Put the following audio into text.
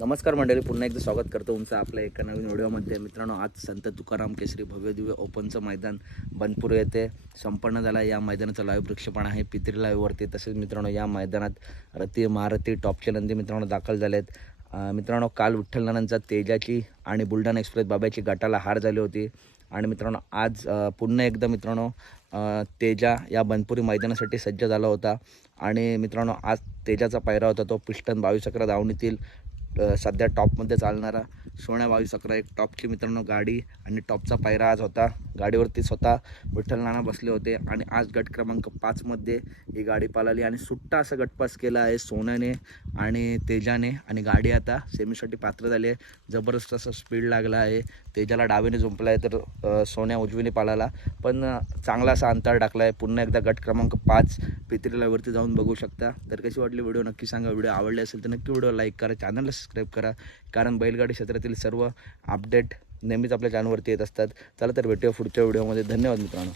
नमस्कार मंडळी पुन्हा एकदा स्वागत करतो तुमचं आपल्या एका नवीन व्हिडिओमध्ये. मित्रांनो आज संत तुकाराम केसरी भव्य दिव्य ओपनचं मैदान बनपूर येथे संपन्न झाला. या मैदानाचं लाईव्ह प्रक्षेपण आहे. पित्री लाईव्हवरती तसेच मित्रांनो या मैदानात रती महारथी टॉपचे नंदी मित्रांनो दाखल झाले आहेत मित्रांनो काल विठ्ठलनानांचा तेजाची आणि बुलढाणा एक्सप्रेस बाबाची गटाला हार झाली होती. आणि मित्रांनो आज पुन्हा एकदा मित्रांनो तेजा या बनपुरी मैदानासाठी सज्ज झाला होता. आणि मित्रांनो आज तेजाचा पायरा होता तो पिष्टन बावीस अकरा धावणीतील सध्या टॉपमध्ये चालणारा सोन्या बावीस अकरा एक टॉपची मित्रांनो गाडी आणि टॉपचा पायरा आज होता. गाडीवरती स्वतः विठ्ठल नाना बसले होते आणि आज गट क्रमांक पाचमध्ये ही गाडी पालाली आणि सुट्टा असा गटपास केला आहे सोन्याने आणि तेजाने आणि गाडी आता सेमीसाठी पात्र झाली आहे. जबरदस्त असं स्पीड लागला आहे. तेजाला डावीने झुंपला आहे तर सोन्या उजवीने पालाला पण चांगला असा अंतर टाकला आहे पुन्हा एकदा गट क्रमांक पाच पित्रीलावरती जाऊन बघू शकता. तर कशी वाटली व्हिडिओ नक्की सांगा. व्हिडिओ आवडले असेल तर नक्की व्हिडिओ लाईक करा. चॅनलला सबस्क्राईब करा. कारण बैलगाडी क्षेत्रातील सर्व अपडेट नेहमीच आपल्या चॅनलवरती येत असतात. चला तर भेटूया पुढच्या व्हिडिओमध्ये धन्यवाद मित्रांनो.